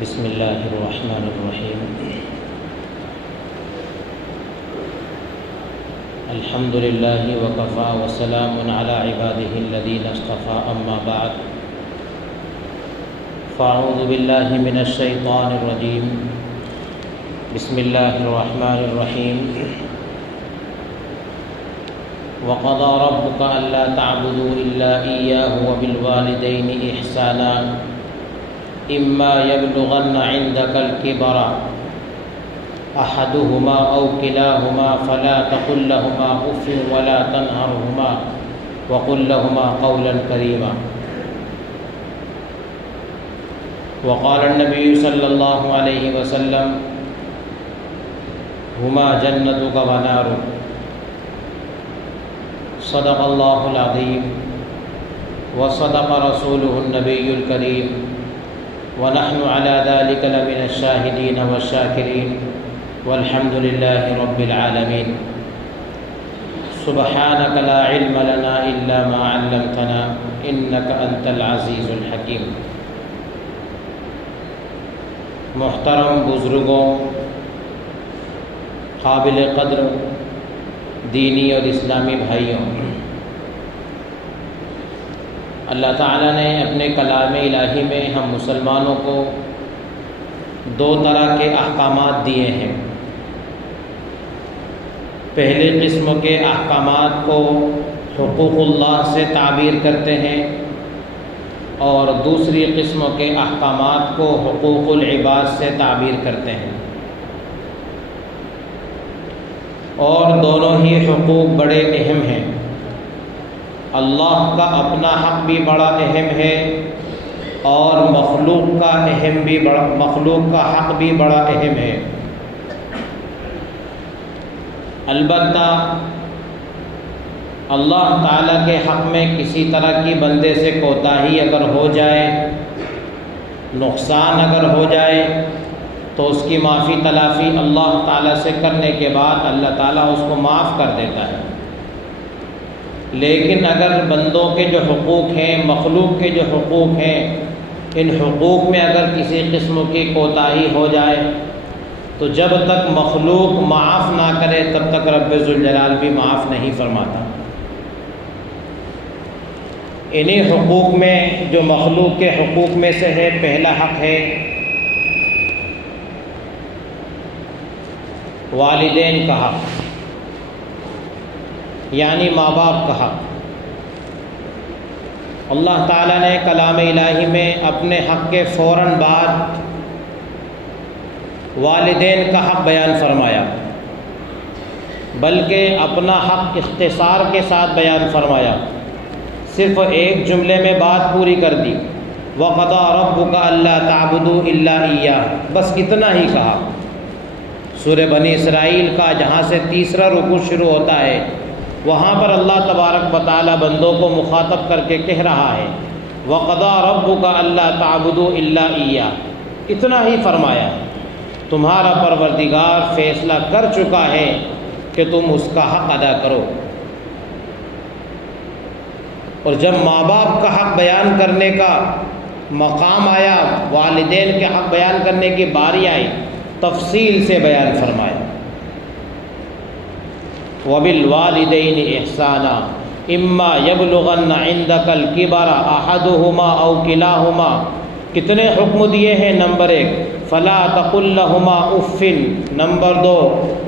بسم اللہ الرحمن الرحیم الحمد للہ وکفی وسلام علی عبادہ الذین اصطفی اما بعد فاعوذ باللہ من الشیطان الرجیم بسم اللہ الرحمن الرحیم وقضى ربك ألا تعبدوا إلا إياه وبالوالدين إحسانا إما يبلغن عندك الكبر أحدهما أو كلاهما فلا تقل لهما أف ولا تنهرهما وقل لهما قولا كريما. وقال النبي صلى الله عليه وسلم هما جنتك ونارك. صدق الله العظيم وصدق رسوله النبي الكريم ونحن على ذلك لمن الشاهدين والشاكرين والحمد لله رب العالمين. سبحانك لا علم لنا إلا ما علمتنا إنك أنت العزيز الحكيم. محترم بزرگوں، قابل قدر دینی اور اسلامی بھائیوں، اللہ تعالیٰ نے اپنے کلام الہی میں ہم مسلمانوں کو دو طرح کے احکامات دیے ہیں. پہلے قسم کے احکامات کو حقوق اللہ سے تعبیر کرتے ہیں اور دوسری قسم کے احکامات کو حقوق العباد سے تعبیر کرتے ہیں، اور دونوں ہی حقوق بڑے اہم ہیں. اللہ کا اپنا حق بھی بڑا اہم ہے اور مخلوق کا حق بھی بڑا اہم ہے. البتہ اللہ تعالیٰ کے حق میں کسی طرح کی بندے سے کوتاہی اگر ہو جائے، نقصان اگر ہو جائے، تو اس کی معافی تلافی اللہ تعالیٰ سے کرنے کے بعد اللہ تعالیٰ اس کو معاف کر دیتا ہے. لیکن اگر بندوں کے جو حقوق ہیں، مخلوق کے جو حقوق ہیں، ان حقوق میں اگر کسی قسم کی کوتاہی ہو جائے تو جب تک مخلوق معاف نہ کرے تب تک رب ذوالجلال بھی معاف نہیں فرماتا. انہی حقوق میں جو مخلوق کے حقوق میں سے ہے، پہلا حق ہے والدین کا حق، یعنی ماں باپ کا حق. اللہ تعالیٰ نے کلام الہی میں اپنے حق کے فوراً بعد والدین کا حق بیان فرمایا، بلکہ اپنا حق اختصار کے ساتھ بیان فرمایا. صرف ایک جملے میں بات پوری کر دی، وَقَضَى رَبُّكَ أَلَّا تَعْبُدُوا إِلَّا إِيَّاهُ، بس اتنا ہی کہا. سورہ بنی اسرائیل کا جہاں سے تیسرا رکوع شروع ہوتا ہے، وہاں پر اللہ تبارک و تعالی بندوں کو مخاطب کر کے کہہ رہا ہے وَقَضَى رَبُّكَ أَلَّا تَعْبُدُوا إِلَّا إِيَّاهُ، اتنا ہی فرمایا. تمہارا پروردگار فیصلہ کر چکا ہے کہ تم اس کا حق ادا کرو. اور جب ماں باپ کا حق بیان کرنے کا مقام آیا، والدین کے حق بیان کرنے کی باری آئی، تفصیل سے بیان فرمایا. وَبِالْوَالِدَيْنِ إِحْسَانًا إِمَّا يَبْلُغَنَّ عِندَكَ الْكِبَرَ أَحَدُهُمَا أَوْ كِلَاهُمَا. کتنے حکم دیے ہیں؟ نمبر 1 فَلَا تَقُلْ لَهُمَا أُفٍّ، نمبر 2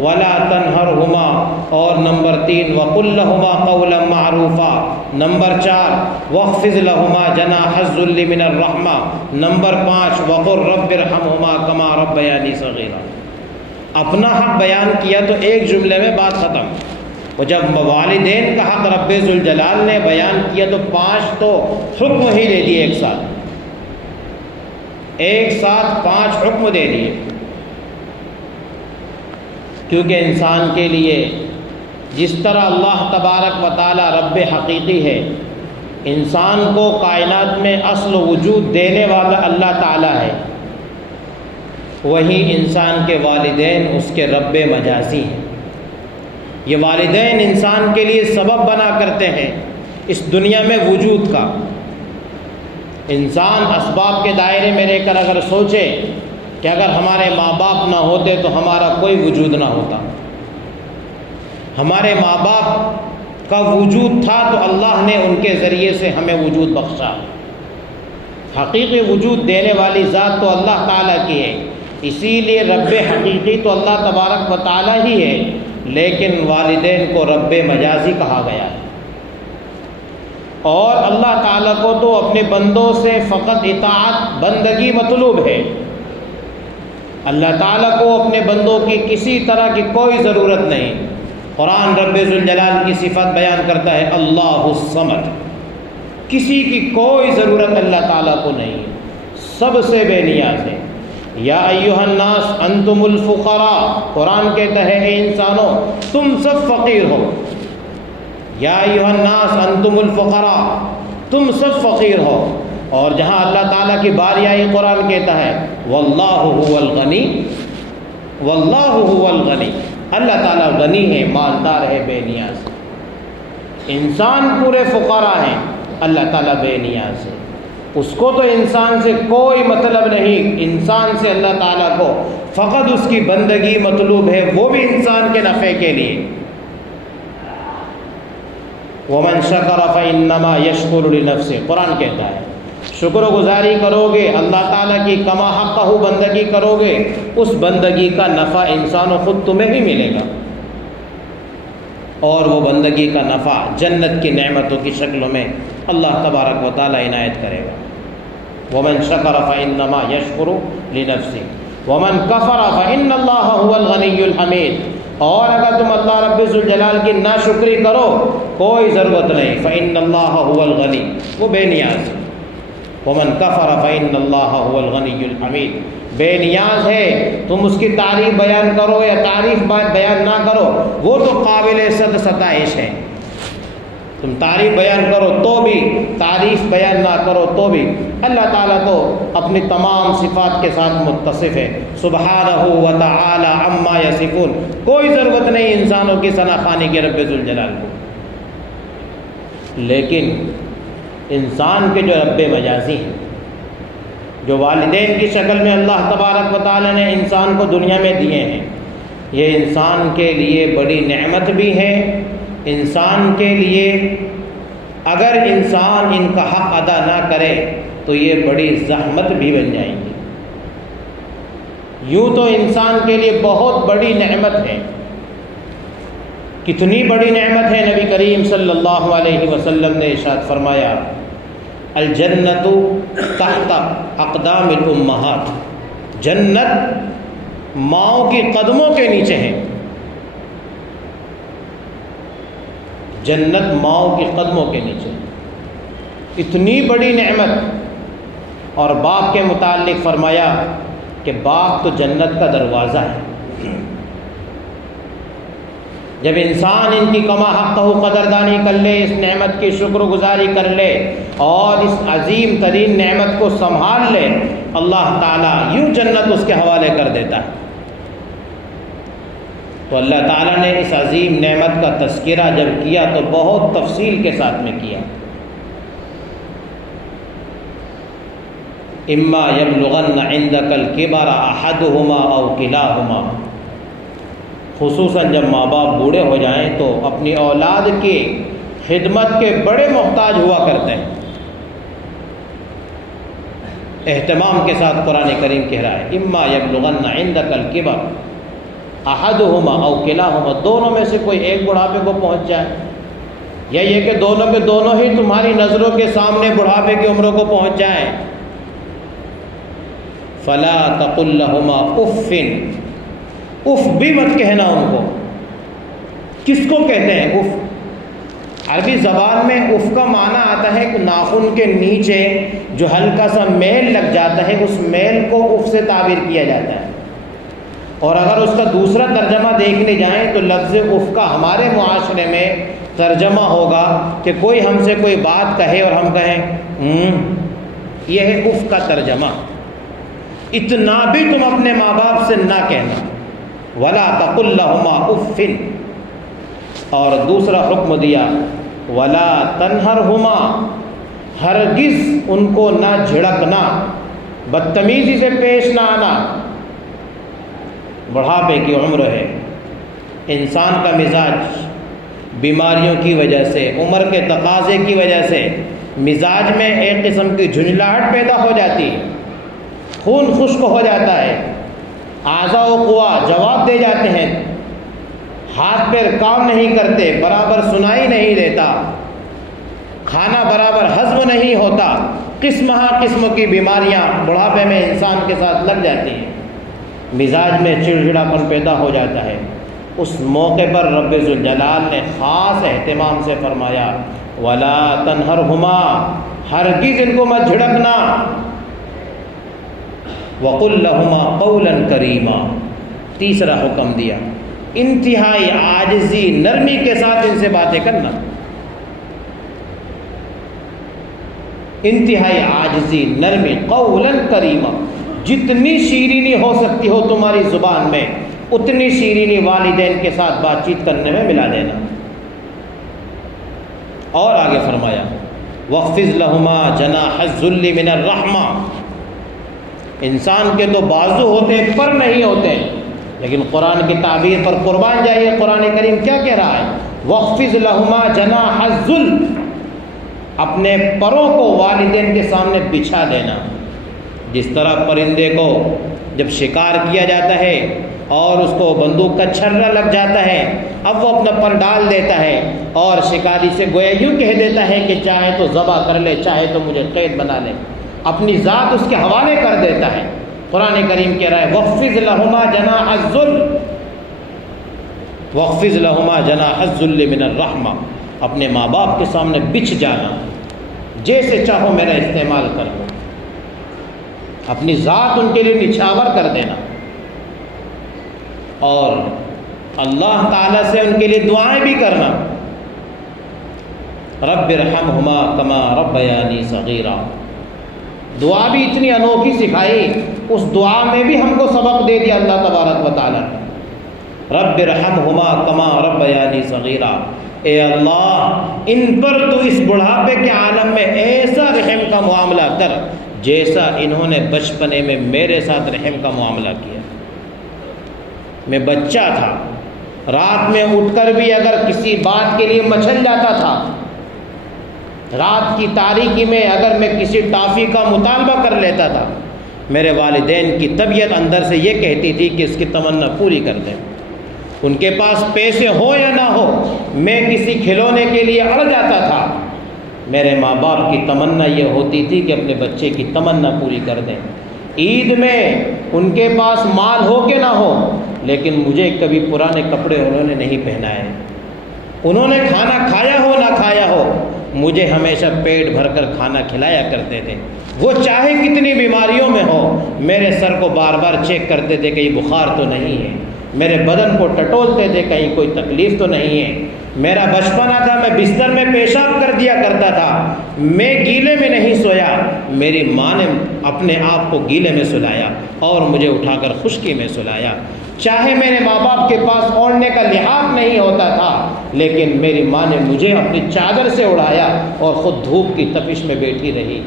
وَلَا تَنْهَرْهُمَا، اور نمبر 3 وَقُلْ لَهُمَا قَوْلًا مَعْرُوفًا، نمبر 4 وَاخْفِضْ لَهُمَا جَنَاحَ الذُّلِّ مِنَ الرَّحْمَةِ، نمبر 5 وَقُلْ رَبِّ ارْحَمْهُمَا كَمَا رَبَّيَانِي صَغِيرًا. اپنا حق بیان کیا تو ایک جملے میں بات ختم. اور جب والدین کا حق رب ذوالجلال نے بیان کیا تو 5 تو حکم ہی دے دیے، ایک ساتھ 5 حکم دے دیے. کیونکہ انسان کے لیے جس طرح اللہ تبارک و تعالی رب حقیقی ہے، انسان کو کائنات میں اصل وجود دینے والا اللہ تعالی ہے، وہی انسان کے والدین اس کے رب مجازی ہیں. یہ والدین انسان کے لیے سبب بنا کرتے ہیں اس دنیا میں وجود کا. انسان اسباب کے دائرے میں رہ کر اگر سوچے کہ اگر ہمارے ماں باپ نہ ہوتے تو ہمارا کوئی وجود نہ ہوتا، ہمارے ماں باپ کا وجود تھا تو اللہ نے ان کے ذریعے سے ہمیں وجود بخشا۔ حقیقی وجود دینے والی ذات تو اللہ تعالیٰ کی ہے، اسی لیے رب حقیقی تو اللہ تبارک و تعالیٰ ہی ہے، لیکن والدین کو رب مجازی کہا گیا ہے۔ اور اللہ تعالیٰ کو تو اپنے بندوں سے فقط اطاعت بندگی مطلوب ہے۔ اللہ تعالیٰ کو اپنے بندوں کی کسی طرح کی کوئی ضرورت نہیں۔ قرآن رب ذوالجلال کی صفت بیان کرتا ہے اللہ الصمد، کسی کی کوئی ضرورت اللہ تعالیٰ کو نہیں ہے، سب سے بے نیاز ہے۔ یا ایھا الناس انتم الفقراء، قرآن کہتا ہے اے انسانوں تم سب فقیر ہو۔ یا ایھا الناس انتم الفقراء، تم سب فقیر ہو۔ اور جہاں اللہ تعالیٰ کی باری آئی قرآن کہتا ہے واللہ هو الغنی، واللہ هو الغنی، اللہ تعالیٰ غنی ہے، مالدار ہے، بے نیاز ہے۔ انسان پورے فقراء ہیں، اللہ تعالیٰ بے نیاز ہے، اس کو تو انسان سے کوئی مطلب نہیں، انسان سے اللہ تعالیٰ کو فقط اس کی بندگی مطلوب ہے، وہ بھی انسان کے نفع کے لیے۔ وَمَنْ شَكَرَ فَإِنَّمَا يَشْكُرُ لِنَفْسِهِ، قرآن کہتا ہے شکر و گزاری کرو گے، اللہ تعالیٰ کی کما حقہ بندگی کرو گے، اس بندگی کا نفع انسان و خود تمہیں ہی ملے گا، اور وہ بندگی کا نفع جنت کی نعمتوں کی شکلوں میں اللہ تبارک و تعالیٰ عنایت کرے گا۔ وَمَنْ شَكَرَ فَإِنَّمَا يَشْكُرُ لِنَفْسِهِ وَمَنْ كَفَرَ فَإِنَّ اللَّهَ هُوَ الْغَنِيُّ الْحَمِيدُ، اور اگر تم اللہ رب ذوالجلال کی ناشکری کرو کوئی ضرورت نہیں، فَإِنَّ اللَّهَ هُوَ الْغَنِيُّ، وہ بے نیاز ہے۔ وَمَنْ كَفَرَ فَإِنَّ اللَّهَ هُوَ الْغَنِيُّ الْحَمِيدُ، بے نیاز ہے، تم اس کی تعریف بیان کرو یا تعریف بیان نہ کرو وہ تو قابل ستائش ہے، تم تعریف بیان کرو تو بھی، تعریف بیان نہ کرو تو بھی، اللہ تعالیٰ تو اپنی تمام صفات کے ساتھ متصف ہے، سبحانہ و تعالی عما یصفون، کوئی ضرورت نہیں انسانوں کی ثنا خوانی کے رب ذوالجلال کو۔ لیکن انسان کے جو رب مجازی ہیں، جو والدین کی شکل میں اللہ تبارک و تعالی نے انسان کو دنیا میں دیے ہیں، یہ انسان کے لیے بڑی نعمت بھی ہے، انسان کے لیے اگر انسان ان کا حق ادا نہ کرے تو یہ بڑی زحمت بھی بن جائیں گی۔ یوں تو انسان کے لیے بہت بڑی نعمت ہے، کتنی بڑی نعمت ہے، نبی کریم صلی اللہ علیہ وسلم نے ارشاد فرمایا الجنت تحت اقدام الامہات، جنت ماؤں کی قدموں کے نیچے ہے، جنت ماؤں کی قدموں کے نیچے، اتنی بڑی نعمت۔ اور باپ کے متعلق فرمایا کہ باپ تو جنت کا دروازہ ہے، جب انسان ان کی کما حقہ قدردانی کر لے، اس نعمت کی شکر گزاری کر لے اور اس عظیم ترین نعمت کو سنبھال لے، اللہ تعالیٰ یوں جنت اس کے حوالے کر دیتا ہے۔ تو اللہ تعالیٰ نے اس عظیم نعمت کا تذکرہ جب کیا تو بہت تفصیل کے ساتھ میں کیا۔ اما یبلغن عندک الکبر احدہما او کلاہما، خصوصاً جب ماں باپ بوڑھے ہو جائیں تو اپنی اولاد کی خدمت کے بڑے محتاج ہوا کرتے ہیں، اہتمام کے ساتھ قرآن کریم کہہ رہا ہے اما یبلغن عندک الکبر احدہما او کلاہما، دونوں میں سے کوئی ایک بڑھاپے کو پہنچ جائے، یا یہ کہ دونوں کے دونوں ہی تمہاری نظروں کے سامنے بڑھاپے کی عمروں کو پہنچ جائیں، فلا تقل لہما اف، اف بھی مت کہنا ان کو۔ کس کو کہتے ہیں اف؟ عربی زبان میں اف کا معنی آتا ہے کہ ناخن کے نیچے جو ہلکا سا میل لگ جاتا ہے اس میل کو اف سے تعبیر کیا جاتا ہے، اور اگر اس کا دوسرا ترجمہ دیکھنے جائیں تو لفظ اف کا ہمارے معاشرے میں ترجمہ ہوگا کہ کوئی ہم سے کوئی بات کہے اور ہم کہیں یہ ہے اف کا ترجمہ۔ اتنا بھی تم اپنے ماں باپ سے نہ کہنا، ولا تقل لہما اف، اور دوسرا حکم دیا ولا تنہرہما، ہرگز ان کو نہ جھڑکنا، بدتمیزی سے پیش نہ آنا۔ بڑھاپے کی عمر ہے، انسان کا مزاج بیماریوں کی وجہ سے، عمر کے تقاضے کی وجہ سے مزاج میں ایک قسم کی جھنجھلاہٹ پیدا ہو جاتی ہے، خون خشک ہو جاتا ہے، اعضاء و قوا جواب دے جاتے ہیں، ہاتھ پیر کام نہیں کرتے، برابر سنائی نہیں دیتا، کھانا برابر ہضم نہیں ہوتا، قسم ہاں قسم کی بیماریاں بڑھاپے میں انسان کے ساتھ لگ جاتی ہیں، مزاج میں چڑچڑاپن پیدا ہو جاتا ہے۔ اس موقع پر رب ذوالجلال نے خاص اہتمام سے فرمایا وَلَا تَنْهَرْهُمَا، ہرگز ان کو مت جھڑکنا، وَقُلْ لَهُمَا قَوْلًا كَرِيمًا، تیسرا حکم دیا انتہائی عاجزی نرمی کے ساتھ ان سے باتیں کرنا، انتہائی عاجزی نرمی، قولاً کریما، جتنی شیرینی ہو سکتی ہو تمہاری زبان میں اتنی شیرینی والدین کے ساتھ بات چیت کرنے میں ملا دینا۔ اور آگے فرمایا وَاخْفِضْ لَهُمَا جَنَاحَ الذُّلِّ مِنَ الرَّحْمَةِ، انسان کے تو بازو ہوتے ہیں پر نہیں ہوتے ہیں، لیکن قرآن کی تعبیر پر قربان جائیے، قرآن کریم کیا کہہ رہا ہے؟ وَاخْفِضْ لَهُمَا جَنَاحَ الذُّلِّ، اپنے پروں کو والدین کے سامنے بچھا دینا۔ جس طرح پرندے کو جب شکار کیا جاتا ہے اور اس کو بندوق کا چھرا لگ جاتا ہے، اب وہ اپنا پر ڈال دیتا ہے اور شکاری سے گویا یوں کہہ دیتا ہے کہ چاہے تو ذبح کر لے، چاہے تو مجھے قید بنا لے، اپنی ذات اس کے حوالے کر دیتا ہے۔ قرآن کریم کہہ رہا ہے وَاخْفِضْ لَهُمَا جَنَاحَ الذُّلِّ، وَاخْفِضْ لَهُمَا جَنَاحَ الذُّلِّ مِنَ الرَّحْمَةِ، اپنے ماں باپ کے سامنے بچھ جانا، جیسے چاہو میرا استعمال کر لو، اپنی ذات ان کے لیے نچھاور کر دینا، اور اللہ تعالیٰ سے ان کے لیے دعائیں بھی کرنا، رب ارحمہما کما ربیانی صغیرا، دعا بھی اتنی انوکھی سکھائی، اس دعا میں بھی ہم کو سبق دے دیا اللہ تبارک و تعالیٰ نے، رب ارحمہما کما ربیانی صغیرا، اے اللہ ان پر تو اس بڑھاپے کے عالم میں ایسا رحم کا معاملہ کر جیسا انہوں نے بچپنے میں میرے ساتھ رحم کا معاملہ کیا۔ میں بچہ تھا، رات میں اٹھ کر بھی اگر کسی بات کے لیے مچل جاتا تھا، رات کی تاریکی میں اگر میں کسی ٹافی کا مطالبہ کر لیتا تھا، میرے والدین کی طبیعت اندر سے یہ کہتی تھی کہ اس کی تمنا پوری کر دیں۔ ان کے پاس پیسے ہو یا نہ ہو، میں کسی کھلونے کے لیے اڑ جاتا تھا، میرے ماں باپ کی تمنا یہ ہوتی تھی کہ اپنے بچے کی تمنا پوری کر دیں۔ عید میں ان کے پاس مال ہو کہ نہ ہو، لیکن مجھے کبھی پرانے کپڑے انہوں نے نہیں پہنائے، انہوں نے کھانا کھایا ہو نہ کھایا ہو، مجھے ہمیشہ پیٹ بھر کر کھانا کھلایا کرتے تھے، وہ چاہے کتنی بیماریوں میں ہو، میرے سر کو بار بار چیک کرتے تھے کہ یہ بخار تو نہیں ہے، میرے بدن کو ٹٹولتے تھے کہیں کوئی تکلیف تو نہیں ہے۔ میرا بچپنا تھا، میں بستر میں پیشاب کر دیا کرتا تھا، میں گیلے میں نہیں سویا، میری ماں نے اپنے آپ کو گیلے میں سلایا اور مجھے اٹھا کر خشکی میں سلایا۔ چاہے میرے ماں باپ کے پاس اوڑھنے کا لحاظ نہیں ہوتا تھا، لیکن میری ماں نے مجھے اپنی چادر سے اڑایا اور خود دھوپ کی تپش میں بیٹھی رہی۔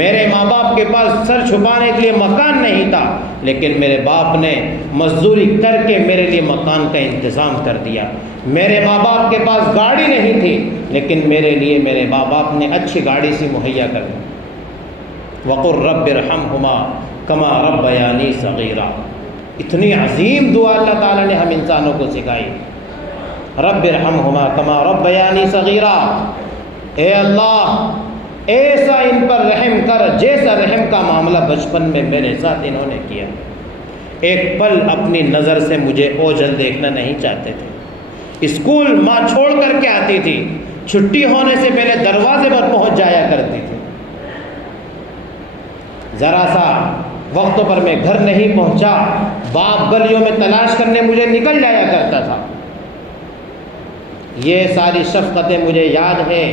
میرے ماں باپ کے پاس سر چھپانے کے لیے مکان نہیں تھا، لیکن میرے باپ نے مزدوری کر کے میرے لیے مکان کا انتظام کر دیا۔ میرے ماں باپ کے پاس گاڑی نہیں تھی، لیکن میرے لیے میرے ماں باپ نے اچھی گاڑی سی مہیا کر دی۔ وَقُلْ رَبِّ ارْحَمْهُمَا كَمَا رَبَّيَانِي صَغِيرًا، اتنی عظیم دعا اللہ تعالیٰ نے ہم انسانوں کو سکھائی، رب ارحمہما کما ربیانی صغیرا، اے اللہ ایسا ان پر رحم کر جیسا رحم کا معاملہ بچپن میں میرے ساتھ انہوں نے کیا۔ ایک پل اپنی نظر سے مجھے اوجھل دیکھنا نہیں چاہتے تھے، اسکول ماں چھوڑ کر کے آتی تھی، چھٹی ہونے سے پہلے دروازے پر پہنچ جایا کرتی تھی، ذرا سا وقت پر میں گھر نہیں پہنچا، باپ گلیوں میں تلاش کرنے مجھے نکل جایا کرتا تھا۔ یہ ساری شفقتیں مجھے یاد ہے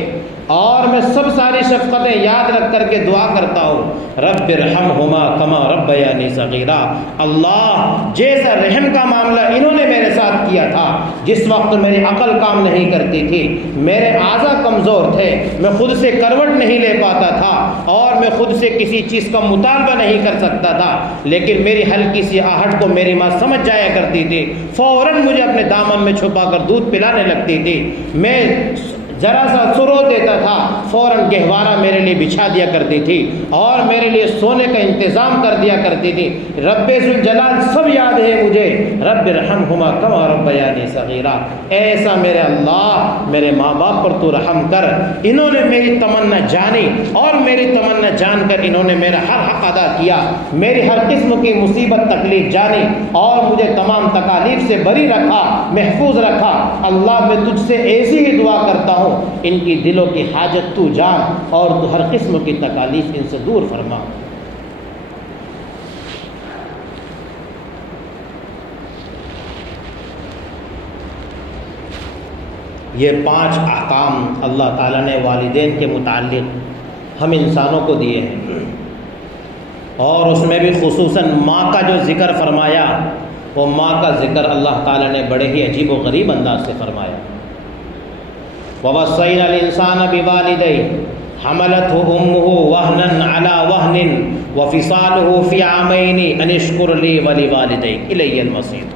اور میں سب ساری شفقتیں یاد رکھ کر کے دعا کرتا ہوں، رب ارحمہما کما ربیانی صغیرا، اللہ جیسا رحم کا معاملہ انہوں نے میرے ساتھ کیا تھا جس وقت میری عقل کام نہیں کرتی تھی، میرے اعضاء کمزور تھے، میں خود سے کروٹ نہیں لے پاتا تھا اور میں خود سے کسی چیز کا مطالبہ نہیں کر سکتا تھا، لیکن میری ہلکی سی آہٹ کو میری ماں سمجھ جایا کرتی تھی، فوراً مجھے اپنے دامن میں چھپا کر دودھ پلانے لگتی تھی، میں ذرا سا سرو دیتا تھا فوراً گہوارہ میرے لیے بچھا دیا کرتی تھی اور میرے لیے سونے کا انتظام کر دیا کرتی تھی۔ رب ذوالجلال سب یاد ہے مجھے، رب ارحمہما کما ربیانی صغیرا، ایسا میرے اللہ میرے ماں باپ پر تو رحم کر، انہوں نے میری تمنا جانی اور میری تمنا جان کر انہوں نے میرا ہر حق ادا کیا، میری ہر قسم کی مصیبت تکلیف جانی اور مجھے تمام تکالیف سے بری رکھا، محفوظ رکھا۔ اللہ میں تجھ سے ایسی ہی دعا کرتا ہوں، ان کی دلوں کی حاجت تو جان اور تو ہر قسم کی تکالیف ان سے دور فرما۔ یہ 5 احکام اللہ تعالیٰ نے والدین کے متعلق ہم انسانوں کو دیے ہیں، اور اس میں بھی خصوصاً ماں کا جو ذکر فرمایا، وہ ماں کا ذکر اللہ تعالیٰ نے بڑے ہی عجیب و غریب انداز سے فرمایا۔ وَوَصَّيْنَا الْإِنسَانَ بِوَالِدَيْهِ حَمَلَتْهُ أُمُّهُ وَهْنًا عَلَى وَهْنٍ وَفِصَالُهُ فِي عَامَيْنِ أَنِ اشْكُرْ لِي وَلِوَالِدَيْكَ إِلَيَّ الْمَصِيرُ۔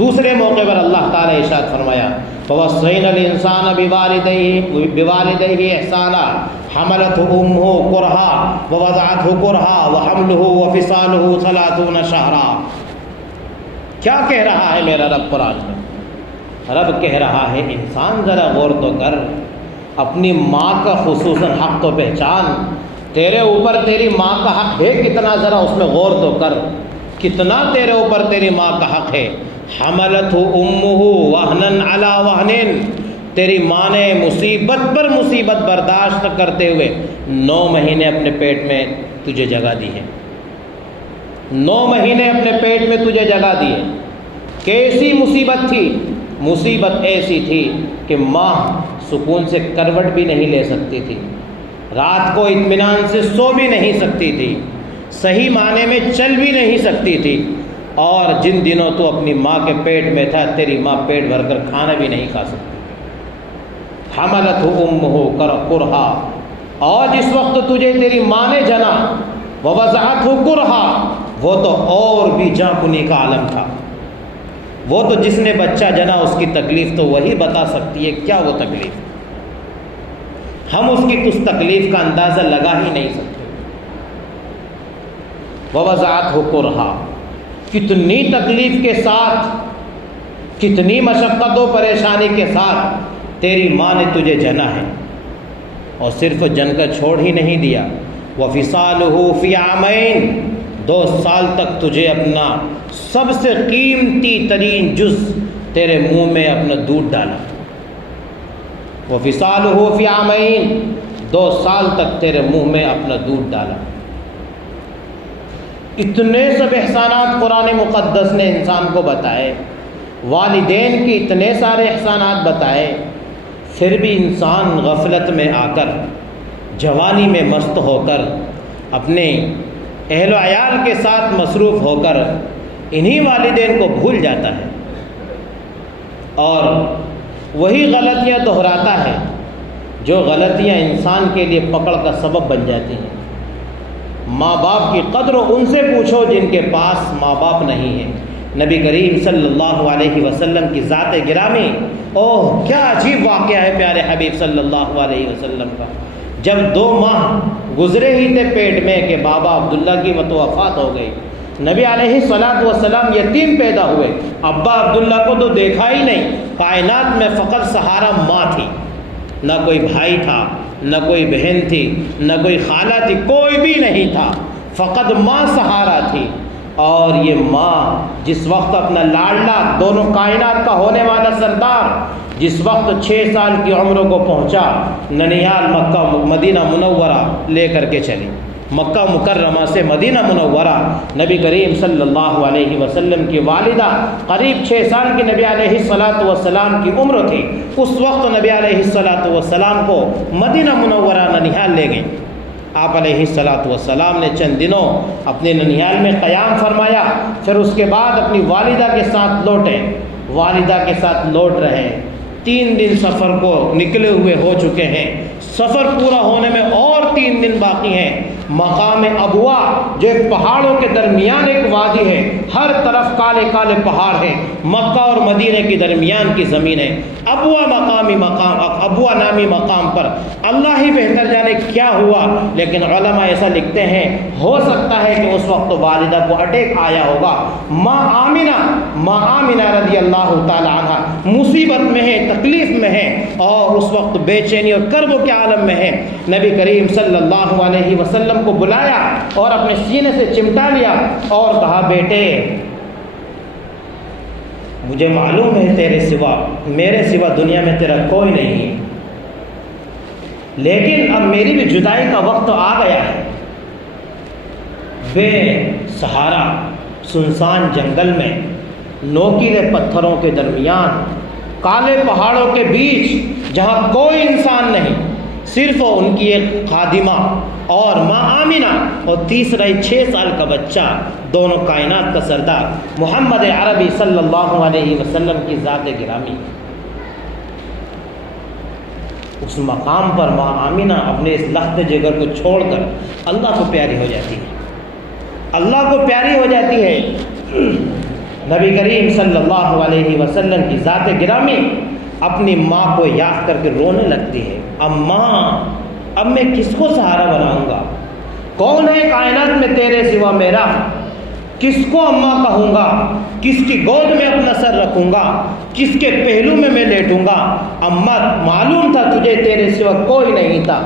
دوسرے موقع پر اللہ تعالیٰ ارشاد فرمایا، وَوَصَّيْنَا الْإِنسَانَ بِوَالِدَيْهِ إِحْسَانًا حَمَلَتْهُ أُمُّهُ كُرْهًا وَوَضَعَتْهُ كُرْهًا وَحَمْلُهُ وَفِصَالُهُ 30 شهرًا۔ کیا کہہ رہا ہے میرا رب قرآن میں؟ رب کہہ رہا ہے انسان ذرا غور تو کر، اپنی ماں کا خصوصاً حق تو پہچان، تیرے اوپر تیری ماں کا حق ہے کتنا، ذرا اس میں غور تو کر، کتنا تیرے اوپر تیری ماں کا حق ہے۔ حملتہ امہ وہنًا علی وہن، تیری ماں نے مصیبت پر مصیبت برداشت کرتے ہوئے 9 مہینے اپنے پیٹ میں تجھے جگہ دی ہے، 9 مہینے اپنے پیٹ میں تجھے جگہ دی ہے۔ کیسی مصیبت تھی؟ مصیبت ایسی تھی کہ ماں سکون سے کروٹ بھی نہیں لے سکتی تھی، رات کو اطمینان سے سو بھی نہیں سکتی تھی، صحیح معنی میں چل بھی نہیں سکتی تھی، اور جن دنوں تو اپنی ماں کے پیٹ میں تھا تیری ماں پیٹ بھر کر کھانا بھی نہیں کھا سکتی۔ حملتہ امہ کرہا، اور جس وقت تجھے تیری ماں نے جنا، ووضعتہ کرہا، وہ تو اور بھی جاں کنی کا عالم تھا، وہ تو جس نے بچہ جنا اس کی تکلیف تو وہی بتا سکتی ہے کیا وہ تکلیف، ہم اس کی اس تکلیف کا اندازہ لگا ہی نہیں سکتے۔ ووضعتہ کرہا، کتنی تکلیف کے ساتھ، کتنی مشقت و پریشانی کے ساتھ تیری ماں نے تجھے جنا ہے، اور صرف جن کر چھوڑ ہی نہیں دیا، وفصالہ فی عامین، 2 سال تک تجھے اپنا سب سے قیمتی ترین جز تیرے منہ میں اپنا دودھ ڈالا، وفصالہ فی عامین، 2 سال تک تیرے منہ میں اپنا دودھ ڈالا۔ اتنے سب احسانات قرآن مقدس نے انسان کو بتائے، والدین کے اتنے سارے احسانات بتائے، پھر بھی انسان غفلت میں آ کر، جوانی میں مست ہو کر، اپنے اہل و عیال کے ساتھ مصروف ہو کر انہی والدین کو بھول جاتا ہے اور وہی غلطیاں دہراتا ہے جو غلطیاں انسان کے لیے پکڑ کا سبب بن جاتی ہیں۔ ماں باپ کی قدر ان سے پوچھو جن کے پاس ماں باپ نہیں ہیں۔ نبی کریم صلی اللہ علیہ وسلم کی ذات گرامی، اوہ کیا عجیب واقعہ ہے پیارے حبیب صلی اللہ علیہ وسلم کا، جب 2 ماہ گزرے ہی تھے پیٹ میں کہ بابا عبداللہ کی وفات ہو گئی، نبی علیہ الصلوۃ والسلام یتیم پیدا ہوئے، ابا عبداللہ کو تو دیکھا ہی نہیں، کائنات میں فقط سہارا ماں تھی، نہ کوئی بھائی تھا، نہ کوئی بہن تھی، نہ کوئی خالہ تھی، کوئی بھی نہیں تھا، فقط ماں سہارا تھی۔ اور یہ ماں جس وقت اپنا لاڈلا، دونوں کائنات کا ہونے والا سردار، جس وقت 6 سال کی عمر کو پہنچا، ننیال مکہ مدینہ منورہ لے کر کے چلی، مکہ مکرمہ سے مدینہ منورہ نبی کریم صلی اللہ علیہ وسلم کی والدہ قریب 6 سال کی نبی علیہ الصلاۃ والسلام کی عمر تھی، اس وقت نبی علیہ الصلاۃ والسلام کو مدینہ منورہ ننیہال لے گئے۔ آپ علیہ الصلاۃ والسلام نے چند دنوں اپنے ننیہال میں قیام فرمایا، پھر اس کے بعد اپنی والدہ کے ساتھ لوٹے، والدہ کے ساتھ لوٹ رہے 3 دن سفر کو نکلے ہوئے ہو چکے ہیں، سفر پورا ہونے میں اور 3 دن باقی ہیں۔ مقام ابوا جو ایک پہاڑوں کے درمیان ایک وادی ہے، ہر طرف کالے کالے پہاڑ ہیں، مکہ اور مدینہ کے درمیان کی زمین ہے۔ ابوا نامی مقام پر اللہ ہی بہتر جانے کیا ہوا، لیکن علماء ایسا لکھتے ہیں ہو سکتا ہے کہ اس وقت والدہ کو اٹیک آیا ہوگا۔ ماں آمنہ رضی اللہ تعالی عنہ مصیبت میں ہے، تکلیف میں ہے، اور اس وقت بے چینی اور کرب کے عالم میں ہے۔ نبی کریم صلی اللہ علیہ وسلم کو بلایا اور اپنے سینے سے چمٹا لیا اور کہا، بیٹے مجھے معلوم ہے تیرے سوا، میرے سوا دنیا میں تیرا کوئی نہیں ہے، لیکن اب میری بھی جدائی کا وقت آ گیا ہے۔ بے سہارا سنسان جنگل میں، نوکیلے پتھروں کے درمیان، کالے پہاڑوں کے بیچ، جہاں کوئی انسان نہیں، صرف ان کی ایک خادمہ اور ماں آمنہ اور تیسرا 6 سال کا بچہ، دونوں کائنات کا سردار محمد عربی صلی اللہ علیہ وسلم کی ذات گرامی۔ اس مقام پر ماں آمنہ اپنے اس لخت جگر کو چھوڑ کر اللہ کو پیاری ہو جاتی ہے، اللہ کو پیاری ہو جاتی ہے۔ نبی کریم صلی اللہ علیہ وسلم کی ذات گرامی اپنی ماں کو یاد کر کے رونے لگتی ہے، اماں اب میں کس کو سہارا بناؤں گا، کون ہے کائنات میں تیرے سوا میرا، کس کو اماں کہوں گا، کس کی گود میں اپنا سر رکھوں گا، کس کے پہلو میں لیٹوں گا، اماں معلوم تھا تجھے تیرے سوا کوئی نہیں تھا۔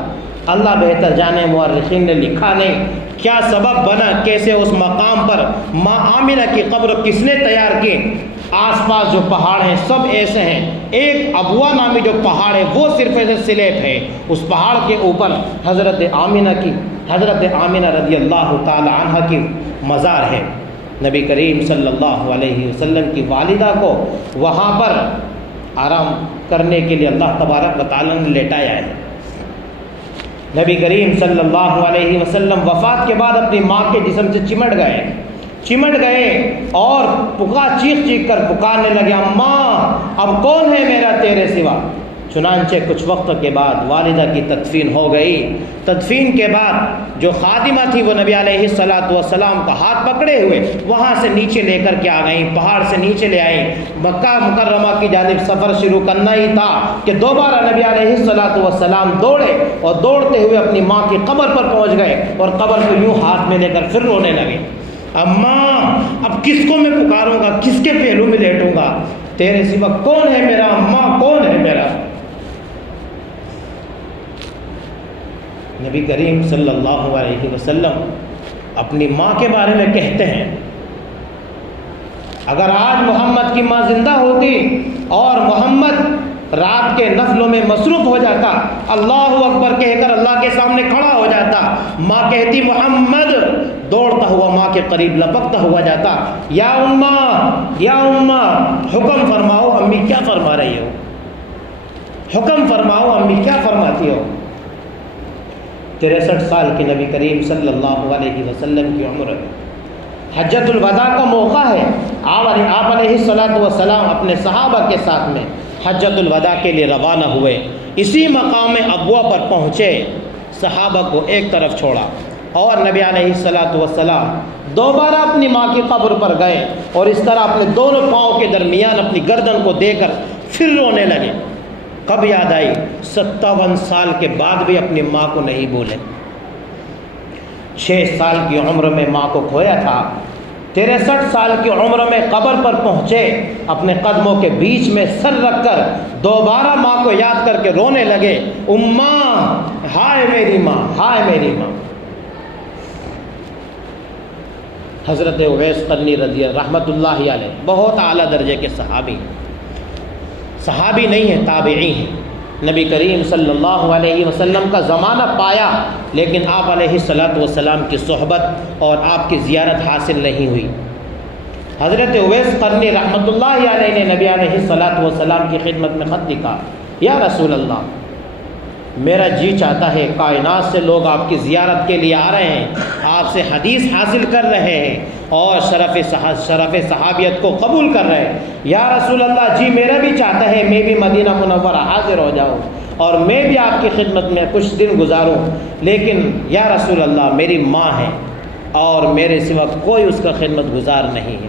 اللہ بہتر جانے، مورخین نے لکھا نہیں کیا سبب بنا، کیسے اس مقام پر ماں آمنہ کی قبر کس نے تیار کی۔ آس پاس جو پہاڑ ہیں سب ایسے ہیں، ایک ابوا نامی جو پہاڑ ہے وہ صرف ایسے سلیپ ہے، اس پہاڑ کے اوپر حضرت آمنہ رضی اللہ تعالی عنہ کی مزار ہے۔ نبی کریم صلی اللہ علیہ وسلم کی والدہ کو وہاں پر آرام کرنے کے لیے اللہ تبارک و تعالی نے لیٹایا ہے۔ نبی کریم صلی اللہ علیہ وسلم وفات کے بعد اپنی ماں کے جسم سے چمٹ گئے اور چیخ کر پکارنے لگے، اماں اب کون ہے میرا تیرے سوا۔ چنانچہ کچھ وقت کے بعد والدہ کی تدفین ہو گئی۔ تدفین کے بعد جو خادمہ تھی وہ نبی علیہ الصلاۃ والسلام کا ہاتھ پکڑے ہوئے وہاں سے نیچے لے کر کے آ گئیں، پہاڑ سے نیچے لے آئیں۔ مکہ مکرمہ کی جانب سفر شروع کرنا ہی تھا کہ دوبارہ نبی علیہ الصلاۃ والسلام دوڑے اور دوڑتے ہوئے اپنی ماں کی قبر پر پہنچ گئے اور قبر کو یوں ہاتھ میں لے کر پھر رونے لگے، اماں اب کس کو میں پکاروں گا، کس کے پہلو میں لیٹوں گا، تیرے سوا کون ہے میرا، اماں کون ہے میرا۔ نبی کریم صلی اللہ علیہ وسلم اپنی ماں کے بارے میں کہتے ہیں، اگر آج محمد کی ماں زندہ ہوتی اور محمد رات کے نفلوں میں مصروف ہو جاتا، اللہ اکبر کہہ کر اللہ کے سامنے کھڑا ہو جاتا، ماں کہتی محمد، دوڑتا ہوا ماں کے قریب لپکتا ہوا جاتا، یا اماں حکم فرماؤ، امی کیا فرما رہی ہو، حکم فرماؤ امی کیا فرماتی ہو۔ 63 سال کے نبی کریم صلی اللہ علیہ وسلم کی عمر، حجۃ الوداع کا موقع ہے، آپ علیہ الصلاۃ والسلام اپنے صحابہ کے ساتھ میں حجۃ الوداع کے لیے روانہ ہوئے۔ اسی مقام ابوا پر پہنچے، صحابہ کو ایک طرف چھوڑا اور نبی علیہ الصلاۃ والسلام دوبارہ اپنی ماں کی قبر پر گئے اور اس طرح اپنے دونوں پاؤں کے درمیان اپنی گردن کو دے کر پھر رونے لگے۔ کب یاد آئی؟ 57 سال کے بعد بھی اپنی ماں کو نہیں بھولے۔ 6 سال کی عمر میں ماں کو کھویا تھا، 63 سال کی عمر میں قبر پر پہنچے، اپنے قدموں کے بیچ میں سر رکھ کر دوبارہ ماں کو یاد کر کے رونے لگے، اماں ہائے میری ماں، ہائے میری ماں۔ حضرت اویس قرنی رضی رحمت اللہ علیہ بہت اعلیٰ درجے کے صحابی نہیں ہیں، تابعی ہیں، نبی کریم صلی اللہ علیہ وسلم کا زمانہ پایا، لیکن آپ علیہ الصلاۃ والسلام کی صحبت اور آپ کی زیارت حاصل نہیں ہوئی۔ حضرت اویس قرنی رحمۃ اللہ علیہ نے نبی علیہ الصلاۃ والسلام کی خدمت میں خط لکھا، یا رسول اللہ، میرا جی چاہتا ہے، کائنات سے لوگ آپ کی زیارت کے لیے آ رہے ہیں، آپ سے حدیث حاصل کر رہے ہیں اور شرف صحابیت کو قبول کر رہے ہیں۔ یا رسول اللہ، جی میرا بھی چاہتا ہے میں بھی مدینہ منورہ حاضر ہو جاؤں اور میں بھی آپ کی خدمت میں کچھ دن گزاروں، لیکن یا رسول اللہ میری ماں ہے اور میرے سوا کوئی اس کا خدمت گزار نہیں ہے،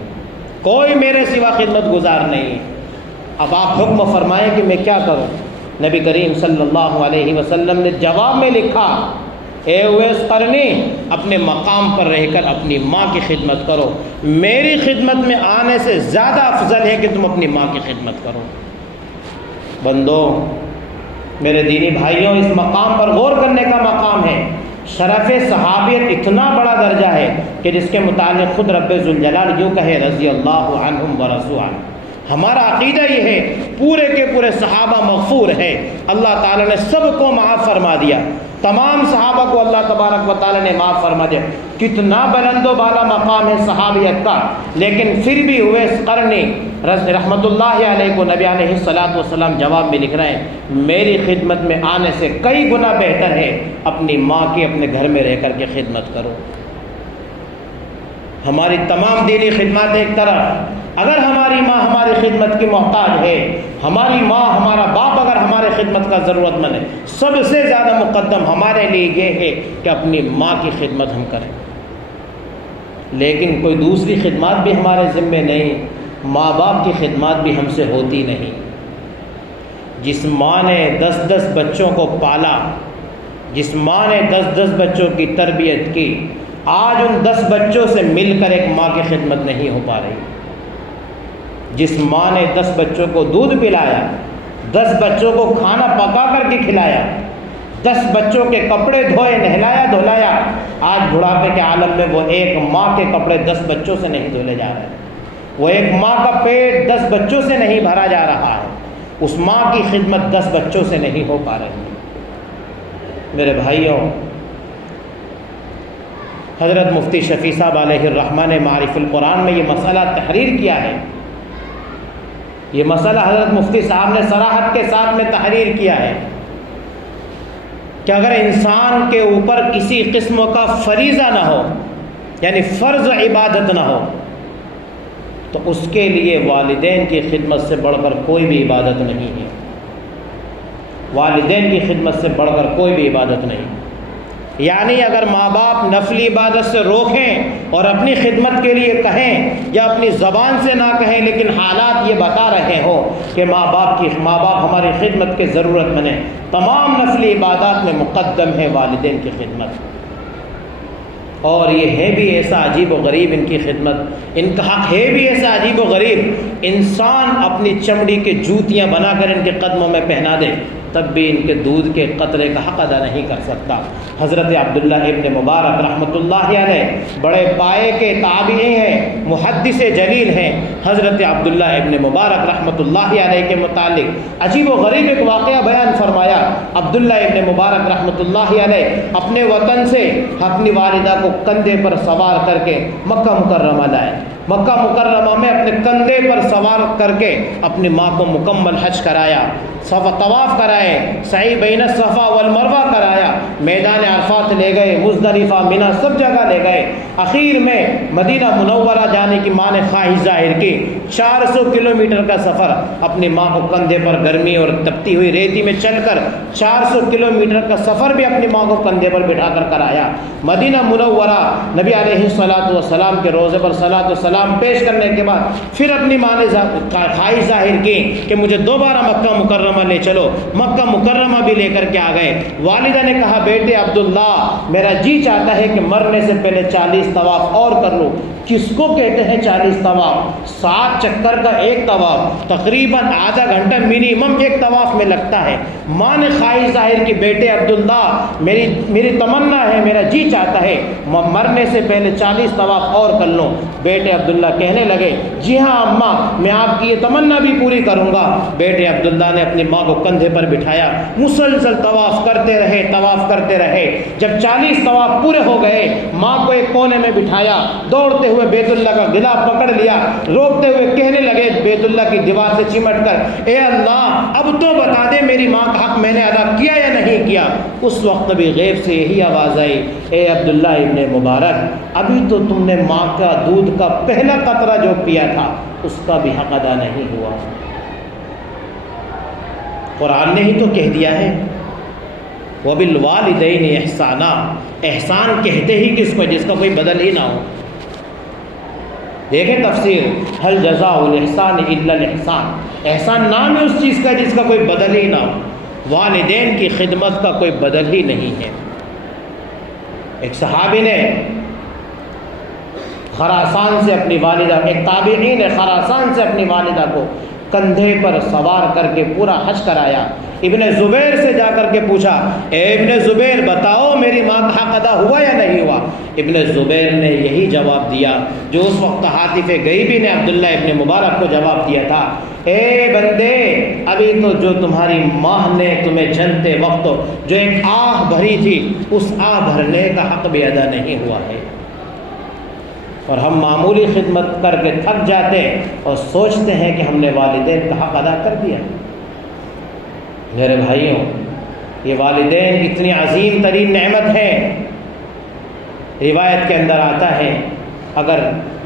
کوئی میرے سوا خدمت گزار نہیں ہے، اب آپ حکم فرمائیں کہ میں کیا کروں؟ نبی کریم صلی اللہ علیہ وسلم نے جواب میں لکھا، اے اویس قرنی، اپنے مقام پر رہ کر اپنی ماں کی خدمت کرو، میری خدمت میں آنے سے زیادہ افضل ہے کہ تم اپنی ماں کی خدمت کرو۔ بندو، میرے دینی بھائیوں، اس مقام پر غور کرنے کا مقام ہے۔ شرف صحابیت اتنا بڑا درجہ ہے کہ جس کے متعلق خود رب ذوالجلال یوں کہے، رضی اللہ عنہم ورضوا عنہ۔ ہمارا عقیدہ یہ ہے، پورے کے پورے صحابہ مغفور ہے، اللہ تعالیٰ نے سب کو معاف فرما دیا، تمام صحابہ کو اللہ تبارک و تعالیٰ نے معاف فرما دیا۔ کتنا بلند و بالا مقام ہے صحابیت کا، لیکن پھر بھی اویس قرنی رحمۃ اللہ علیہ کو نبی علیہ الصلاۃ والسلام جواب میں لکھ رہے ہیں، میری خدمت میں آنے سے کئی گنا بہتر ہے اپنی ماں کی اپنے گھر میں رہ کر کے خدمت کرو۔ ہماری تمام دینی خدمات ایک طرف، اگر ہماری ماں ہماری خدمت کی محتاج ہے، ہماری ماں ہمارا باپ اگر ہمارے خدمت کا ضرورت مند ہے، سب سے زیادہ مقدم ہمارے لیے یہ ہے کہ اپنی ماں کی خدمت ہم کریں۔ لیکن کوئی دوسری خدمات بھی ہمارے ذمے نہیں، ماں باپ کی خدمات بھی ہم سے ہوتی نہیں۔ جس ماں نے 10 بچوں کو پالا، جس ماں نے 10 بچوں کی تربیت کی، آج ان 10 بچوں سے مل کر ایک ماں کی خدمت نہیں ہو پا رہی۔ جس ماں نے 10 بچوں کو دودھ پلایا، 10 بچوں کو کھانا پکا کر کے کھلایا، 10 بچوں کے کپڑے دھوئے، نہلایا دھلایا، آج بڑھاپے کے عالم میں وہ ایک ماں کے کپڑے 10 بچوں سے نہیں دھلے جا رہے، وہ ایک ماں کا پیٹ 10 بچوں سے نہیں بھرا جا رہا ہے، اس ماں کی خدمت 10 بچوں سے نہیں ہو پا رہی۔ میرے بھائیوں، حضرت مفتی شفیع صاحب علیہ الرحمہ نے معارف القرآن میں یہ مسئلہ تحریر کیا ہے، یہ مسئلہ حضرت مفتی صاحب نے صراحت کے ساتھ میں تحریر کیا ہے کہ اگر انسان کے اوپر کسی قسم کا فریضہ نہ ہو، یعنی فرض عبادت نہ ہو، تو اس کے لیے والدین کی خدمت سے بڑھ کر کوئی بھی عبادت نہیں ہے، والدین کی خدمت سے بڑھ کر کوئی بھی عبادت نہیں۔ یعنی اگر ماں باپ نفلی عبادت سے روکیں اور اپنی خدمت کے لیے کہیں یا اپنی زبان سے نہ کہیں، لیکن حالات یہ بتا رہے ہوں کہ ماں باپ ہماری خدمت کے ضرورت مند ہیں، تمام نفلی عبادات میں مقدم ہے والدین کی خدمت۔ اور یہ ہے بھی ایسا عجیب و غریب ان کی خدمت، ان کا حق ہے بھی ایسا عجیب و غریب، انسان اپنی چمڑی کے جوتیاں بنا کر ان کے قدموں میں پہنا دے تب بھی ان کے دودھ کے قطرے کا حق ادا نہیں کر سکتا۔ حضرت عبداللہ ابن مبارک رحمۃ اللہ علیہ بڑے پائے کے تابعی ہیں، محدث جلیل ہیں۔ حضرت عبداللہ ابن مبارک رحمۃ اللہ علیہ کے متعلق عجیب و غریب ایک واقعہ بیان فرمایا۔ عبداللہ ابن مبارک رحمۃ اللہ علیہ اپنے وطن سے اپنی والدہ کو کندھے پر سوار کر کے مکہ مکرمہ لائے، مکہ مکرمہ میں اپنے کندھے پر سوار کر کے اپنی ماں کو مکمل حج کرایا، طواف کرائے، سعی بین الصفا والمروہ کرایا، میدان عرفات لے گئے، مزدلفہ، منی سب جگہ لے گئے۔ اخیر میں مدینہ منورہ جانے کی ماں نے خواہش ظاہر کی، 400 کلومیٹر کا سفر اپنی ماں کو کندھے پر گرمی اور تپتی ہوئی ریتی میں چل کر 400 کلومیٹر کا سفر بھی اپنی ماں کو کندھے پر بٹھا کر کرایا۔ مدینہ منورہ نبی علیہ الصلاۃ والسلام کے روضے پر صلاۃ و سلام پیش کرنے کے بعد پھر اپنی ماں نے خواہش ظاہر کی کہ مجھے دوبارہ مکہ مکرمہ لے چلو، مکہ مکرمہ بھی لے کر کے آ گئے۔ والدہ نے کہا، بیٹے عبداللہ، میرا جی چاہتا ہے کہ مرنے سے پہلے 40 طواف اور کر لوں۔ کس کو کہتے ہیں 40 طواف؟ 7 چکر کا ایک طواف تقریباً آدھا گھنٹہ منیمم ایک طواف میں لگتا ہے۔ ماں نے خواہش ظاہر کی، بیٹے عبداللہ، میری تمنا ہے، میرا جی چاہتا ہے مرنے سے پہلے 40 طواف اور کر لوں۔ بیٹے عبداللہ کہنے لگے جی ہاں اماں، میں آپ کی یہ تمنا بھی پوری کروں گا۔ بیٹے عبداللہ نے اپنی ماں کو کندھے پر بٹھایا، مسلسل طواف کرتے رہے۔ جب 40 طواف پورے ہو گئے، ماں کو ایک کونے میں بٹھایا، دوڑتے ہوئے بیت اللہ کا گلا پکڑ لیا، روکتے ہوئے کہنے لگے بیت اللہ کی دیوار سے چمٹ کر، اے اللہ اب تو بتا دے میری ماں کا حق میں نے ادا کیا یا نہیں کیا۔ اس وقت بھی غیب سے یہی آواز آئی، اے عبداللہ ابن مبارک، ابھی تو تم نے ماں کا دودھ کا پہلا قطرہ جو پیا تھا اس کا بھی حق ادا نہیں ہوا۔ قرآن نے ہی تو کہہ دیا ہے وَبِالْوَالِدَيْنِ إِحْسَانًا، احسان کہتے ہی کس کو جس کا کوئی بدل ہی نہ ہو۔ دیکھیں تفسیر، هل جزاء الإحسان إلا الإحسان، احسان نام ہے اس چیز کا جس کا کوئی بدل ہی نہ ہو۔ والدین کی خدمت کا کوئی بدل ہی نہیں ہے۔ ایک صحابی نے خراسان سے اپنی والدہ، ایک تابعی نے خراسان سے اپنی والدہ کو کندھے پر سوار کر کے پورا حج کرایا۔ ابن زبیر سے جا کر کے پوچھا، اے ابن زبیر بتاؤ میری ماں کا حق ادا ہوا یا نہیں ہوا؟ ابن زبیر نے یہی جواب دیا جو اس وقت حاطف غیبی نے عبداللہ ابن مبارک کو جواب دیا تھا، اے بندے ابھی تو جو تمہاری ماں نے تمہیں جنتے وقت جو ایک آہ بھری تھی اس آہ بھرنے کا حق بھی ادا نہیں ہوا ہے۔ اور ہم معمولی خدمت کر کے تھک جاتے اور سوچتے ہیں کہ ہم نے والدین کا حق ادا کر دیا۔ میرے بھائیوں، یہ والدین اتنی عظیم ترین نعمت ہے۔ روایت کے اندر آتا ہے اگر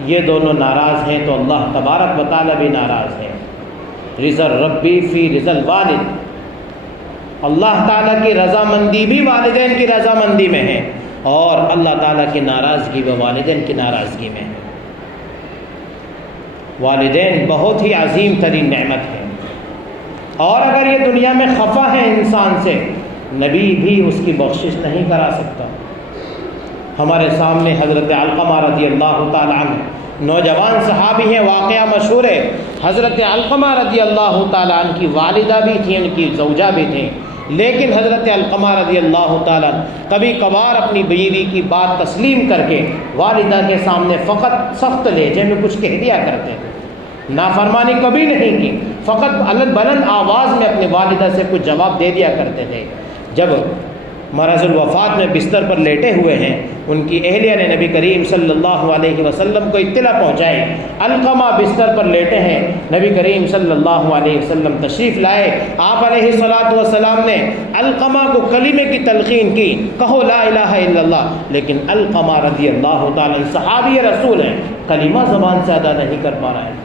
یہ دونوں ناراض ہیں تو اللہ تبارک و تعالیٰ بھی ناراض ہے۔ رضا ربی فی رضا الوالد، اللہ تعالیٰ کی رضامندی بھی والدین کی رضامندی میں ہے، اور اللہ تعالیٰ کی ناراضگی و والدین کی ناراضگی میں ہے۔ والدین بہت ہی عظیم ترین نعمت ہے، اور اگر یہ دنیا میں خفا ہے انسان سے، نبی بھی اس کی بخشش نہیں کرا سکتا۔ ہمارے سامنے حضرت علقمہ رضی اللہ تعالیٰ عنہ نوجوان صحابی ہیں، واقعہ مشہور ہے۔ حضرت علقمہ رضی اللہ تعالیٰ عنہ کی والدہ بھی تھیں، ان کی زوجہ بھی تھیں، لیکن حضرت علقمہ رضی اللہ تعالیٰ کبھی کبھار اپنی بیوی کی بات تسلیم کر کے والدہ کے سامنے فقط سخت لہجے میں کچھ کہہ دیا کرتے تھے، نافرمانی کبھی نہیں کی، فقط بلند آواز میں اپنی والدہ سے کچھ جواب دے دیا کرتے تھے۔ جب مرض الوفات میں بستر پر لیٹے ہوئے ہیں، ان کی اہلیہ نے نبی کریم صلی اللہ علیہ وسلم کو اطلاع پہنچائی، علقمہ بستر پر لیٹے ہیں۔ نبی کریم صلی اللہ علیہ وسلم تشریف لائے، آپ علیہ الصلاۃ والسلام نے علقمہ کو کلمے کی تلقین کی، کہو لا الہ الا اللہ، لیکن علقمہ رضی اللہ تعالیٰ صحابی رسول ہیں، کلمہ زبان سے ادا نہیں کر پا رہا ہے،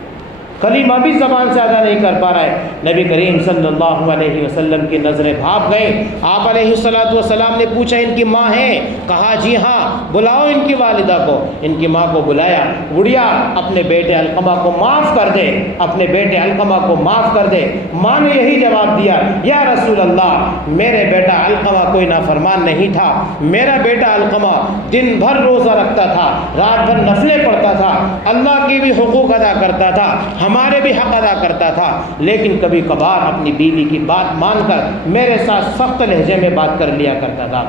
کلمہ بھی زبان سے ادا نہیں کر پا رہا ہے۔ نبی کریم صلی اللہ علیہ وسلم کی نظریں بھاپ گئیں۔ آپ علیہ الصلاۃ والسلام نے پوچھا ان کی ماں ہے؟ کہا جی ہاں، بلاؤ ان کی والدہ کو۔ ان کی ماں کو بلایا، بڑھیا اپنے بیٹے علقمہ کو معاف کر دے، اپنے بیٹے علقمہ کو معاف کر دے۔ ماں نے یہی جواب دیا، یا رسول اللہ میرے بیٹا علقمہ کوئی نافرمان نہیں تھا، میرا بیٹا علقمہ دن بھر روزہ رکھتا تھا، رات بھر نفلیں پڑھتا تھا، اللہ کی بھی حقوق ادا کرتا تھا، ہمارے بھی حق ادا کرتا تھا، لیکن کبھی کبھار اپنی بیوی کی بات مان کر میرے ساتھ سخت لہجے میں بات کر لیا کرتا تھا۔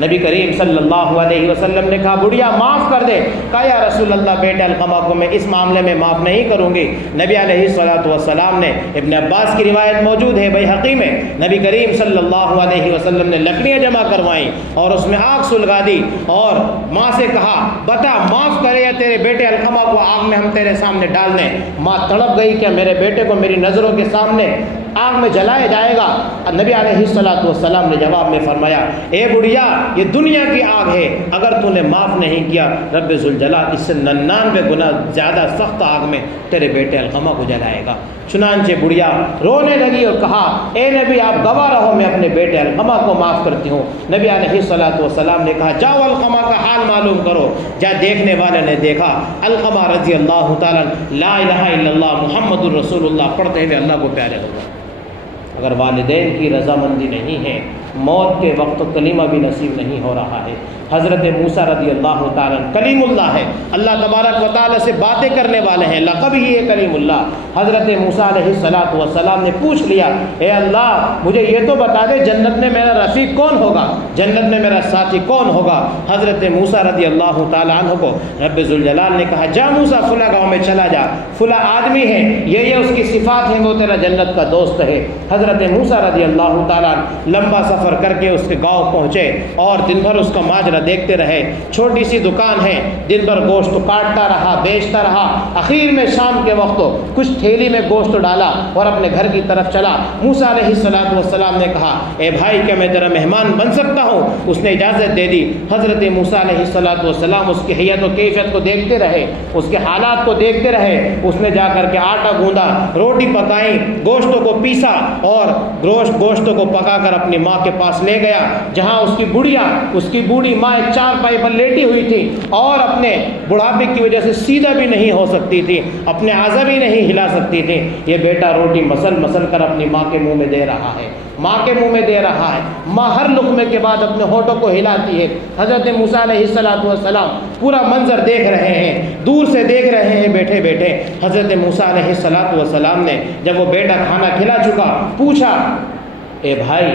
نبی کریم صلی اللہ علیہ وسلم نے کہا بڑھیا معاف کر دے۔ کہا یا رسول اللہ بیٹے علقمہ کو میں اس معاملے میں معاف نہیں کروں گی۔ نبی علیہ الصلاۃ والسلام نے، ابن عباس کی روایت موجود ہے بیہقی میں، نبی کریم صلی اللہ علیہ وسلم نے لکڑیاں جمع کروائیں اور اس میں آگ سلگا دی، اور ماں سے کہا بتا معاف کرے یا تیرے بیٹے علقمہ کو آگ میں ہم تیرے سامنے ڈال دیں۔ ماں تڑپ گئی کہ میرے بیٹے کو میری نظروں کے سامنے آگ میں جلایا جائے گا۔ نبی علیہ الصلاۃ والسلام نے جواب میں فرمایا، اے بڑھیا یہ دنیا کی آگ ہے، اگر تو نے معاف نہیں کیا رب ذوالجلال اس سے 99 گنا زیادہ سخت آگ میں تیرے بیٹے علقمہ کو جلائے گا۔ چنانچہ بڑھیا رونے لگی اور کہا اے نبی آپ گواہ رہو، میں اپنے بیٹے علقمہ کو معاف کرتی ہوں۔ نبی علیہ الصلاۃ والسلام نے کہا جاؤ علقمہ کا حال معلوم کرو۔ جا دیکھنے والے نے دیکھا علقمہ رضی اللہ تعالیٰ لا الہ الا اللہ محمد الرسول اللہ پڑھتے ہوئے اللہ کو پیارے ہو گئے۔ اگر والدین کی رضامندی نہیں ہے موت کے وقت کلمہ بھی نصیب نہیں ہو رہا ہے۔ حضرت موسیٰ رضی اللہ تعالیٰ کلیم اللہ ہے، اللہ تبارک و تعالیٰ سے باتیں کرنے والے ہیں، لقب ہی ہے کلیم اللہ۔ حضرت موسیٰ علیہ السلام نے پوچھ لیا، اے اللہ مجھے یہ تو بتا دے جنت میں میرا رفیق کون ہوگا، جنت میں میرا ساتھی کون ہوگا؟ حضرت موسیٰ رضی اللہ تعالیٰ عنہ کو رب ذوالجلال نے کہا، جا موسیٰ فلاں گاؤں میں چلا جا، فلاں آدمی ہے، یہ اس کی صفات ہیں، وہ تیرا جنت کا دوست ہے۔ حضرت موسیٰ رضی اللہ تعالیٰ لمبا سفر کر کے اس کے گاؤں پہنچے اور دن بھر اس کا ماجرا دیکھتے رہے۔ چھوٹی سی دکان ہے، دن بھر گوشت کاٹتا رہا، بیچتا رہا، اخیر میں شام کے وقت کچھ تھیلی میں گوشت ڈالا اور اپنے گھر کی طرف چلا۔ موسیٰ علیہ السلام نے کہا، اے بھائی کیا میں تیرا مہمان بن سکتا ہوں؟ اس نے اجازت دے دی۔ حضرت موسیٰ علیہ السلام اس کی حیت و کیفیت کو دیکھتے رہے، اس کے حالات کو دیکھتے رہے۔ اس نے جا کر کے آٹا گوندا، روٹی پکائی، گوشتوں کو پیسا اور گوشتوں کو پکا کر اپنی ماں کے پاس لے گیا، جہاں اس کی بوڑھی ماں ایک چارپائی پر لیٹی ہوئی تھی اور اپنے بڑھاپے کی وجہ سے سیدھا بھی نہیں ہو سکتی تھی، اپنے اعضا بھی نہیں ہلا سکتی تھی۔ یہ بیٹا روٹی مسل کر اپنی ماں کے منہ میں دے رہا ہے، ماں کے منہ میں دے رہا ہے۔ ماں ہر لقمے کے بعد اپنے ہونٹوں کو ہلاتی ہے۔ حضرت موسیٰ علیہ السلام پورا منظر دیکھ رہے ہیں، دور سے دیکھ رہے ہیں بیٹھے بیٹھے۔ حضرت موسیٰ علیہ السلام نے جب وہ بیٹا کھانا کھلا چکا پوچھا، اے بھائی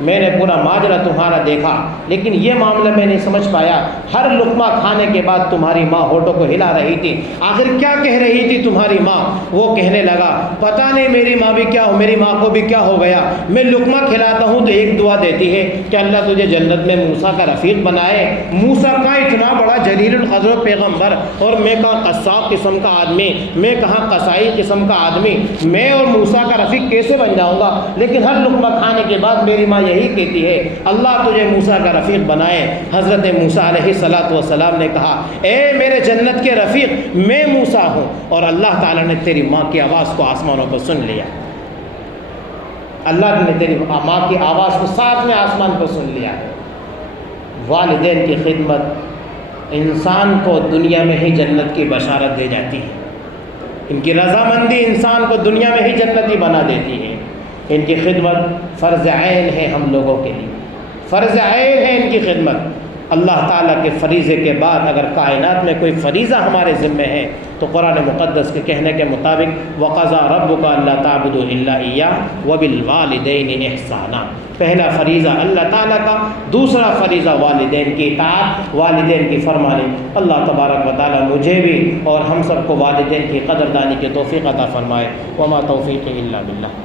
میں نے پورا ماجرا تمہارا دیکھا، لیکن یہ معاملہ میں نہیں سمجھ پایا، ہر لقمہ کھانے کے بعد تمہاری ماں ہونٹوں کو ہلا رہی تھی، آخر کیا کہہ رہی تھی تمہاری ماں؟ وہ کہنے لگا، پتہ نہیں میری ماں کو بھی کیا ہو گیا، میں لقمہ کھلاتا ہوں تو ایک دعا دیتی ہے کہ اللہ تجھے جنت میں موسیٰ کا رفیق بنائے۔ موسیٰ کا اتنا بڑا جلیل القدر پیغمبر، اور میں کہاں قصاب قسم کا آدمی، میں کہاں قصائی قسم کا آدمی، میں اور موسیٰ کا رفیق کیسے بن جاؤں گا؟ لیکن ہر لقمہ کھانے کے بعد میری ماں یہی کہتی ہے، اللہ تجھے موسیٰ کا رفیق بنائے۔ حضرت موسیٰ علیہ السلام نے کہا، اے میرے جنت کے رفیق میں موسیٰ ہوں، اور اللہ تعالیٰ نے تیری ماں کی آواز کو آسمانوں پر سن لیا، اللہ نے تیری ماں کی آواز کو ساتھ میں آسمان پر سن لیا۔ والدین کی خدمت انسان کو دنیا میں ہی جنت کی بشارت دے جاتی ہے، ان کی رضامندی انسان کو دنیا میں ہی جنتی بنا دیتی ہے۔ ان کی خدمت فرض عین ہے، ہم لوگوں کے لیے فرض عین ہے ان کی خدمت۔ اللہ تعالیٰ کے فریضے کے بعد اگر کائنات میں کوئی فریضہ ہمارے ذمہ ہے تو قرآن مقدس کے کہنے کے مطابق وَقَضَىٰ رَبُّكَ أَلَّا تَعْبُدُوا إِلَّا إِيَّاهُ وَبِالْوَالِدَيْنِ إِحْسَانًا۔ پہلا فریضہ اللہ تعالیٰ کا، دوسرا فریضہ والدین کی اطاعت، والدین کی فرمانی۔ اللہ تبارک و تعالیٰ مجھے بھی اور ہم سب کو والدین کی قدردانی کی توفیق عطا فرمائے۔ وما توفیق الا باللہ۔